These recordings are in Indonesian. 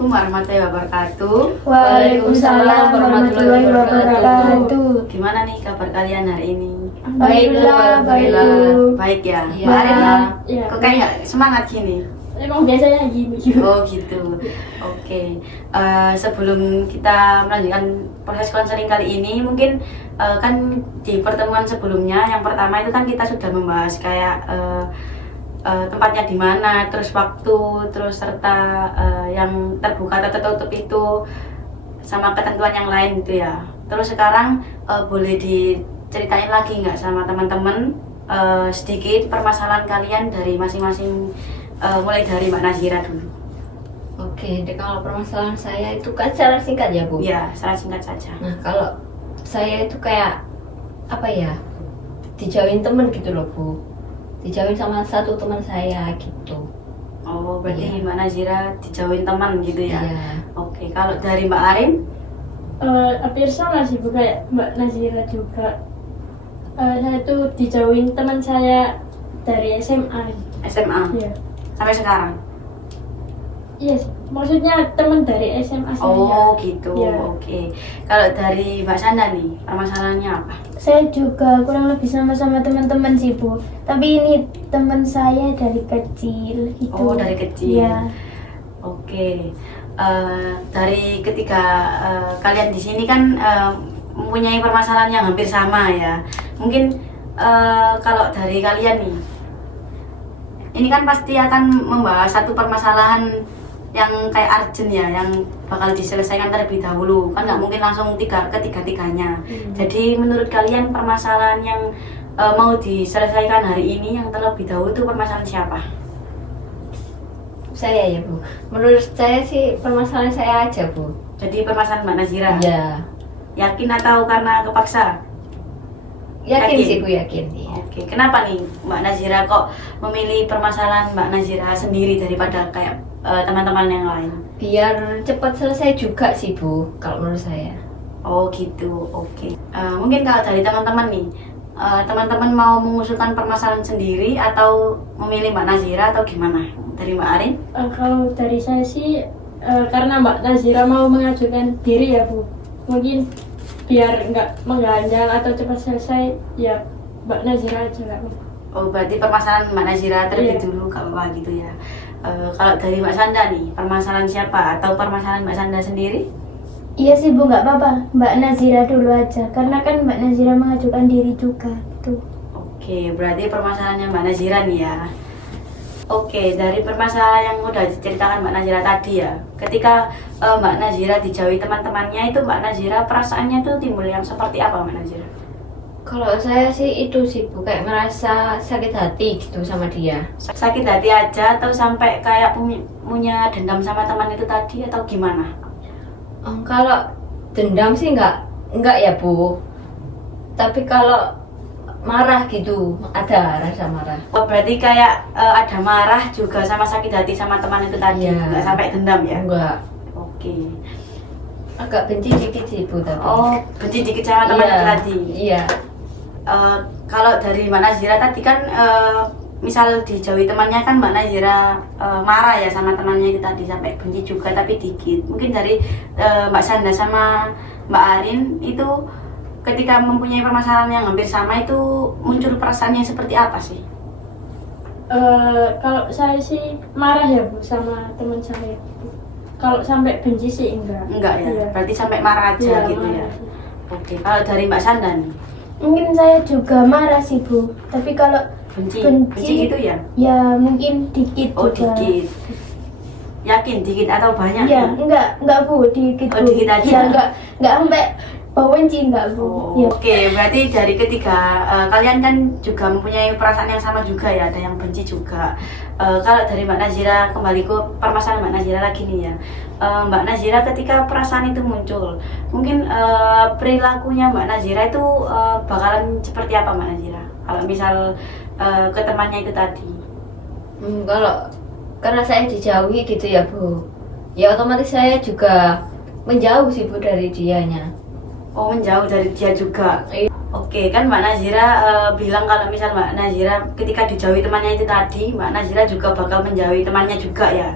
Assalamualaikum warahmatullahi wabarakatuh. Waalaikumsalam warahmatullahi wabarakatuh. Gimana nih kabar kalian hari ini? Alhamdulillah, Baik ya. Ya. Kemarin Ya. kok kayak nggak semangat gini? Emang biasanya gini. Oh gitu. Oke. Sebelum kita melanjutkan proses konseling kali ini, mungkin kan di pertemuan sebelumnya, yang pertama itu kan kita sudah membahas kayak tempatnya di mana, terus waktu, terus serta yang terbuka atau tertutup itu, sama ketentuan yang lain gitu ya. Terus sekarang boleh diceritain lagi nggak sama teman-teman sedikit permasalahan kalian dari masing-masing, mulai dari Mbak Nazira dulu. Oke, kalau permasalahan saya itu kan secara singkat ya Bu? Ya, secara singkat saja. Nah, kalau saya itu kayak apa ya, dijauhin temen gitu loh Bu, dijauhin sama satu teman saya gitu. Oh, berarti Iya. Mbak Nazira dijauhin teman gitu ya? Iya. Oke, kalau dari Mbak Arin? Hampir sama sih Bu, kayak Mbak Nazira juga. Saya tuh dijauhin teman saya dari SMA. SMA? Iya. Sampai sekarang? Iya sih. Maksudnya teman dari SMA saya. Oh gitu, Iya. oke. Kalau dari Mbak Sanda nih, permasalahannya apa? Saya juga kurang lebih sama-sama teman-teman sih Bu. Tapi ini teman saya dari kecil gitu. Oh, dari kecil. Iya. Oke. Dari ketiga kalian di sini kan mempunyai permasalahan yang hampir sama ya. Mungkin kalau dari kalian nih, ini kan pasti akan membahas satu permasalahan yang kayak urgent ya, yang bakal diselesaikan terlebih dahulu. Kan nggak mungkin langsung ketiga-tiganya. Jadi menurut kalian permasalahan yang mau diselesaikan hari ini yang terlebih dahulu itu permasalahan siapa? Saya ya Bu, menurut saya sih permasalahan saya aja Bu. Jadi permasalahan Mbak Nazira. Iya. Yakin atau karena kepaksa? Yakin Yakin? sih Bu, yakin. Iya. Oke, kenapa nih Mbak Nazira kok memilih permasalahan Mbak Nazira sendiri daripada kayak teman-teman yang lain? Biar cepat selesai juga sih Bu, kalau menurut saya. Oh gitu, oke. Mungkin kalau dari teman-teman nih, teman-teman mau mengusulkan permasalahan sendiri atau memilih Mbak Nazira atau gimana? Dari Mbak Arin? Kalau dari saya sih, karena Mbak Nazira mau mengajukan diri ya Bu. Mungkin biar nggak mengganjal atau cepat selesai, ya Mbak Nazira aja nggak apa-apa. Oh berarti permasalahan Mbak Nazira terlebih Iya. dulu, gak apa-apa gitu ya. Kalau dari Mbak Sanda nih, permasalahan siapa atau permasalahan Mbak Sanda sendiri? Iya sih Bu, nggak apa-apa. Mbak Nazira dulu aja. Karena kan Mbak Nazira mengajukan diri juga. Tuh. Oke, berarti permasalahannya Mbak Nazira nih ya. Oke, dari permasalahan yang udah diceritakan Mbak Nazira tadi ya, ketika Mbak Nazira dijauhi teman-temannya itu, Mbak Nazira perasaannya tuh timbul yang seperti apa Mbak Nazira? Kalau saya sih itu sih Bu, kayak merasa sakit hati gitu sama dia. Sakit hati aja atau sampai kayak punya dendam sama teman itu tadi atau gimana? Kalau dendam sih enggak ya Bu. Tapi kalau marah gitu, ada rasa marah. Oh, berarti kayak ada marah juga sama sakit hati sama teman itu tadi, Iya. nggak sampai dendam ya? Enggak. Oke. Agak benci dikit sih Bu tapi. Oh, benci dikit sama teman Iya, itu tadi. Iya. Kalau dari Mbak Nazira tadi kan misal dijauhi temannya kan Mbak Nazira marah ya sama temannya itu tadi sampai benci juga tapi dikit. Mungkin dari Mbak Sanda sama Mbak Arin itu ketika mempunyai permasalahan yang hampir sama itu muncul perasaannya seperti apa sih? Kalau saya sih marah ya Bu sama teman saya. Kalau sampai benci sih enggak. Enggak ya? Iya. Berarti sampai marah aja Iya, gitu ya? marah sih. Oke, kalau dari Mbak Sanda nih, Mungkin saya juga marah sih Bu. Tapi kalau benci Benci. gitu ya? ya mungkin dikit Oh juga. dikit. Yakin dikit atau banyak? Iya, nih? enggak Bu, dikit Oh, Bu. dikit aja? Ya, enggak sampai bau benci enggak Bu. Oh, Ya. Oke, berarti dari ketiga kalian kan juga mempunyai perasaan yang sama juga ya, ada yang benci juga. Kalau dari Mbak Nazira, kembali ke permasalahan Mbak Nazira lagi nih ya. Mbak Nazira ketika perasaan itu muncul, mungkin perilakunya Mbak Nazira itu bakalan seperti apa Mbak Nazira? Kalau misal ke temannya itu tadi. Kalau karena saya dijauhi gitu ya Bu, ya otomatis saya juga menjauh sih Bu dari dianya. Oh, menjauh dari dia juga. Iya. Oke, kan Mbak Nazira bilang kalau misal Mbak Nazira ketika dijauhi temannya itu tadi, Mbak Nazira juga bakal menjauhi temannya juga ya.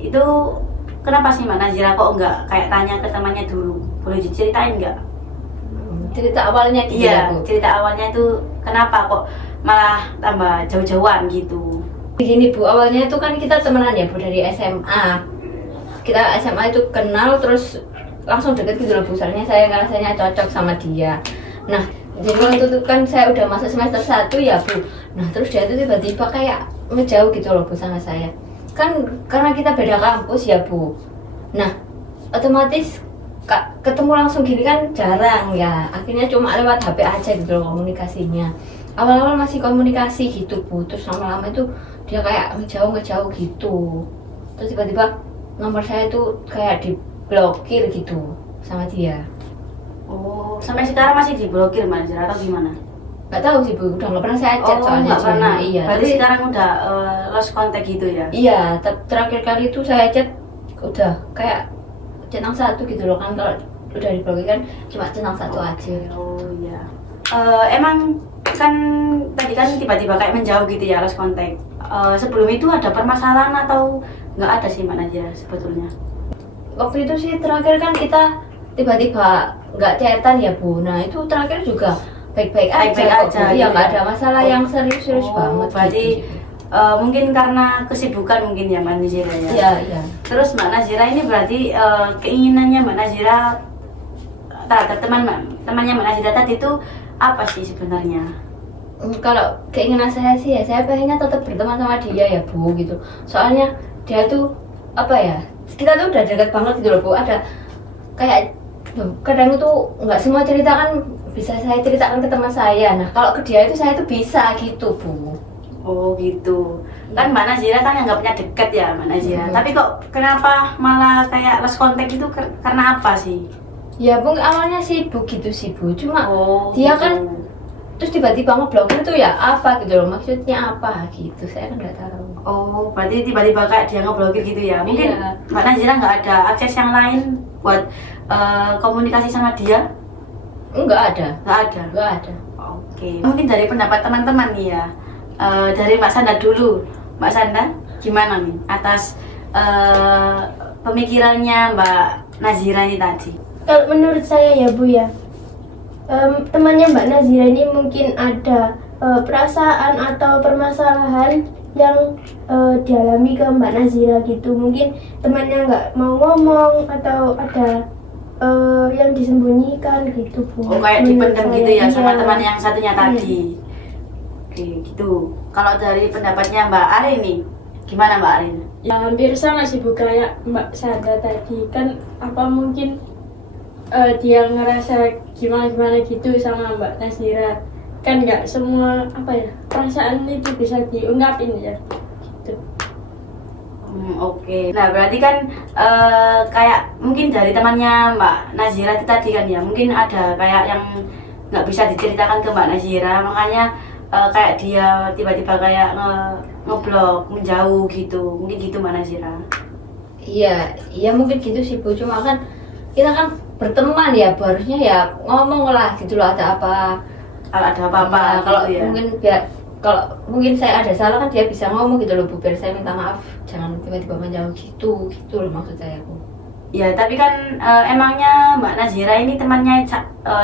Itu kenapa sih Mbak Nazira kok nggak kayak tanya ke temannya dulu? Boleh diceritain nggak? Cerita awalnya gitu ya, Iya, Bu. cerita awalnya itu kenapa kok malah tambah jauh-jauhan gitu? Begini Bu, awalnya itu kan kita temenan ya Bu dari SMA. Kita SMA itu kenal terus langsung deket gitu loh Bu. Soalnya saya ngerasanya cocok sama dia. Nah, jadi waktu itu kan saya udah masuk semester 1 ya Bu. Nah, terus dia tuh tiba-tiba kayak ngejauh gitu loh Bu sama saya. Kan karena kita beda kampus ya Bu. Nah, otomatis ketemu langsung gini kan jarang ya. Akhirnya cuma lewat HP aja gitu loh komunikasinya. Awal-awal masih komunikasi gitu Bu. Terus lama-lama itu dia kayak ngejauh gitu. Terus tiba-tiba nomor saya itu kayak diblokir gitu sama dia. Oh, sampai sekarang masih diblokir Mbak Nazira atau gimana? Nggak tahu sih Bu, udah nggak pernah saya chat soalnya. nggak pernah. Iya. Berarti Tapi- sekarang udah lost contact gitu ya? Iya, terakhir kali itu saya chat udah kayak centang satu gitu loh kan, kalau udah diblokir kan cuma centang satu aja. Oh iya. Emang kan tadi kan tiba-tiba kayak menjauh gitu ya lost contact. Sebelum itu ada permasalahan atau nggak ada sih Mbak Nazira sebetulnya? Waktu itu sih terakhir kan kita tiba-tiba nggak chatan ya Bu. Nah itu terakhir juga baik-baik Baik-baik aja kok, aja, Bu. Iya gitu nggak ya? ada masalah yang serius-serius Oh, banget. berarti gitu. mungkin karena kesibukan mungkin ya Mbak Nazira ya? Iya iya. Terus Mbak Nazira ini berarti keinginannya Mbak Nazira terhadap temannya Mbak Nazira tadi itu apa sih sebenarnya? Kalau keinginan saya sih ya saya pengennya tetap berteman sama dia ya Bu gitu. Soalnya dia tuh apa ya, kita tuh udah dekat banget gitu loh Bu. Ada kayak kadang itu nggak semua cerita kan bisa saya ceritakan ke teman saya. Nah kalau ke dia itu saya tuh bisa gitu Bu. Oh gitu. Kan Mbak Nazira kan anggapnya deket ya Mbak Nazira. Mhm. Tapi kok kenapa malah kayak lost contact itu karena apa sih? Ya Bu awalnya sibuk gitu sih Bu. Cuma Oh dia gitu. kan terus tiba-tiba ngeblokir tuh ya apa gitu loh, maksudnya apa gitu saya kan nggak tahu. Oh berarti tiba-tiba kayak dia ngeblokir gitu ya? Mungkin Iya. Mbak Nazira nggak ada akses yang lain buat komunikasi sama dia? Nggak ada. Nggak ada. Ada. Oke. Mungkin dari pendapat teman-teman nih ya. Dari Mbak Sanda dulu. Mbak Sanda gimana nih atas pemikirannya Mbak Nazira ini tadi? Kalau menurut saya ya Bu ya, temannya Mbak Nazira ini mungkin ada perasaan atau permasalahan yang dialami ke Mbak Nazira gitu. Mungkin temannya nggak mau ngomong atau ada yang disembunyikan gitu Bu. Oh kayak Menurut dipendam saya, gitu ya sama iya. teman yang satunya tadi. Oke gitu. Kalau dari pendapatnya Mbak Arin nih, gimana Mbak Arin? Ya hampir sama sih Bu kayak Mbak Sanda tadi kan, apa mungkin dia ngerasa gimana gitu sama Mbak Nazira. Kan nggak semua apa ya perasaan itu bisa diungkapin ya gitu. Oke. Nah berarti kan kayak mungkin dari temannya Mbak Nazira itu tadi kan ya, mungkin ada kayak yang nggak bisa diceritakan ke Mbak Nazira, makanya kayak dia tiba-tiba kayak ngeblok, menjauh gitu, mungkin gitu Mbak Nazira. Iya, iya mungkin gitu sih Bu. Cuma kan kita kan berteman ya Bu, harusnya ya ngomong lah gitu loh, ada apa. Kalau ada apa-apa Ya, gitu kalau ya. mungkin kalau mungkin saya ada salah kan dia bisa ngomong gitu loh Bu, biar saya minta maaf, jangan tiba-tiba menjauh gitu loh maksud saya Bu. Ya tapi kan emangnya Mbak Nazira ini temannya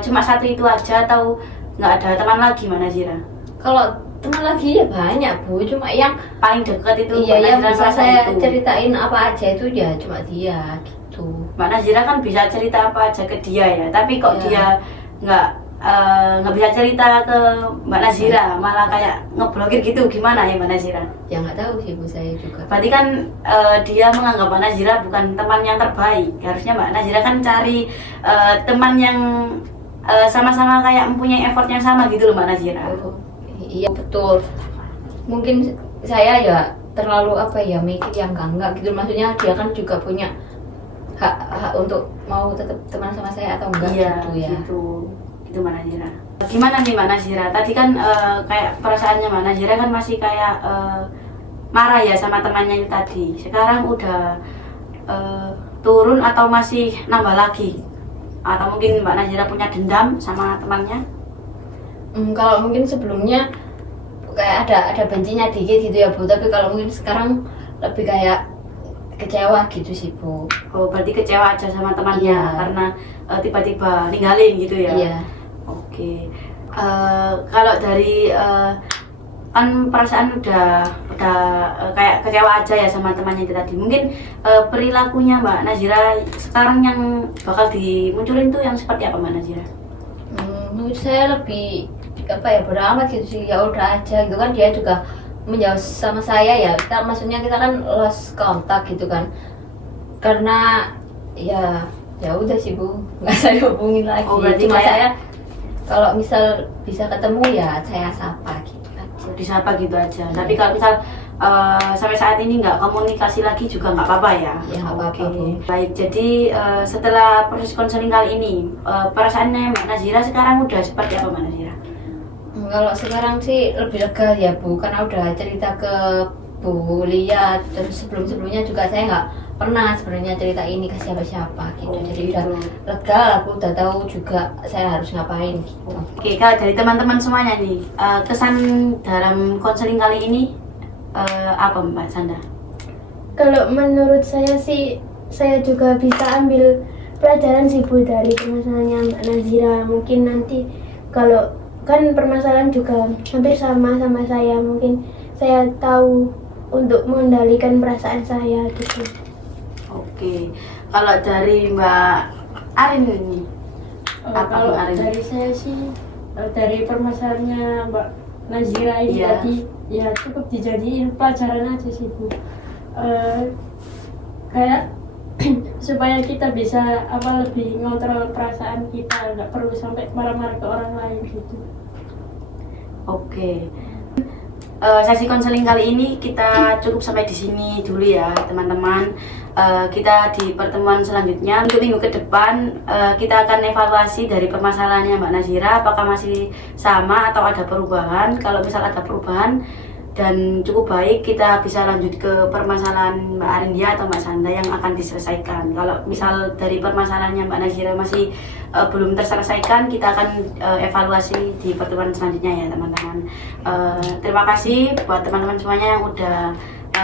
cuma satu itu aja atau nggak ada teman lagi Mbak Nazira? Kalau teman lagi ya banyak Bu, cuma yang Paling dekat itu iya Mbak yang Nazira bisa merasa saya itu. ceritain apa aja itu ya cuma dia gitu. Mbak Nazira kan bisa cerita apa aja ke dia ya, tapi kok Iya. dia nggak bisa cerita ke Mbak Nazira, malah kayak ngeblokir gitu, gimana ya Mbak Nazira? Ya nggak tahu sih Bu saya juga. Berarti kan dia menganggap Mbak Nazira bukan teman yang terbaik. Harusnya Mbak Nazira kan cari teman yang sama-sama kayak mempunyai effort yang sama gitu loh Mbak Nazira. Oh, iya betul. Mungkin saya ya terlalu apa ya mikir yang enggak gitu, maksudnya dia kan juga punya hak untuk mau tetap teman sama saya atau enggak Iya gitu ya. gitu Mbak Nazira. Gimana nih Mbak Nazira? Tadi kan kayak perasaannya Mbak Nazira kan masih kayak marah ya sama temannya itu tadi. Sekarang udah turun atau masih nambah lagi? Atau mungkin Mbak Nazira punya dendam sama temannya? Kalau mungkin sebelumnya kayak ada bencinya dikit gitu ya Bu, tapi kalau mungkin sekarang lebih kayak kecewa gitu sih Bu. Oh, berarti kecewa aja sama temannya Iya. karena tiba-tiba ninggalin gitu ya? Iya. Oke. Kalau dari kan perasaan udah kayak kecewa aja ya sama temannya itu tadi. Mungkin perilakunya Mbak Nazira sekarang yang bakal dimunculin tuh yang seperti apa Mbak Nazira? Menurut saya lebih apa ya, beramat gitu sih, ya udah aja gitu kan. Dia juga menjauh sama saya ya, maksudnya kita kan lost kontak gitu kan, karena ya udah sih Bu, nggak saya hubungin lagi. Oh, berarti Cuma kayak- saya kalau misal bisa ketemu ya saya sapa gitu aja. Disapa gitu aja. Tapi kalau misal sampai saat ini nggak komunikasi lagi juga nggak apa-apa ya? Ya, nggak apa-apa, Oke. Bu. Baik, jadi setelah proses konseling kali ini, perasaannya Mbak Nazira sekarang udah seperti apa Mbak Nazira? Kalau sekarang sih lebih lega ya Bu, karena udah cerita ke Bu Lia. Terus sebelumnya juga saya nggak pernah sebenarnya cerita ini ke siapa-siapa gitu. Oh, Jadi gitu. udah lega, aku udah tahu juga saya harus ngapain gitu. Oke, kalau dari teman-teman semuanya nih, kesan dalam konseling kali ini apa Mbak Sanda? Kalau menurut saya sih, saya juga bisa ambil pelajaran sih Bu dari permasalahannya Mbak Nazira. Mungkin nanti kalau kan permasalahan juga hampir sama saya, mungkin saya tahu untuk mengendalikan perasaan saya gitu. Oke, kalau dari Mbak Arin ini, apa Kalau Mbak Arin? dari saya sih, dari permasalahannya Mbak Nazira ini Iya. tadi, ya cukup dijadiin pelajaran aja sih Bu. Kayak supaya kita bisa lebih ngontrol perasaan kita, nggak perlu sampai marah-marah ke orang lain gitu. Oke. Sesi konseling kali ini kita cukup sampai di sini dulu ya teman-teman. Kita di pertemuan selanjutnya untuk minggu ke depan kita akan evaluasi dari permasalahannya Mbak Nazira, apakah masih sama atau ada perubahan. Kalau misal ada perubahan dan cukup baik, kita bisa lanjut ke permasalahan Mbak Arindia atau Mbak Sanda yang akan diselesaikan. Kalau misal dari permasalahannya Mbak Nazira masih belum terselesaikan, kita akan evaluasi di pertemuan selanjutnya ya teman-teman. Terima kasih buat teman-teman semuanya yang udah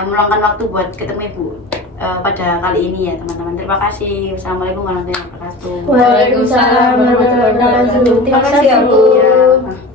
meluangkan waktu buat ketemu Ibu pada kali ini ya teman-teman. Terima kasih. Wassalamualaikum warahmatullahi wabarakatuh. Waalaikumsalam warahmatullahi wabarakatuh. Terima kasih Bu. Ya.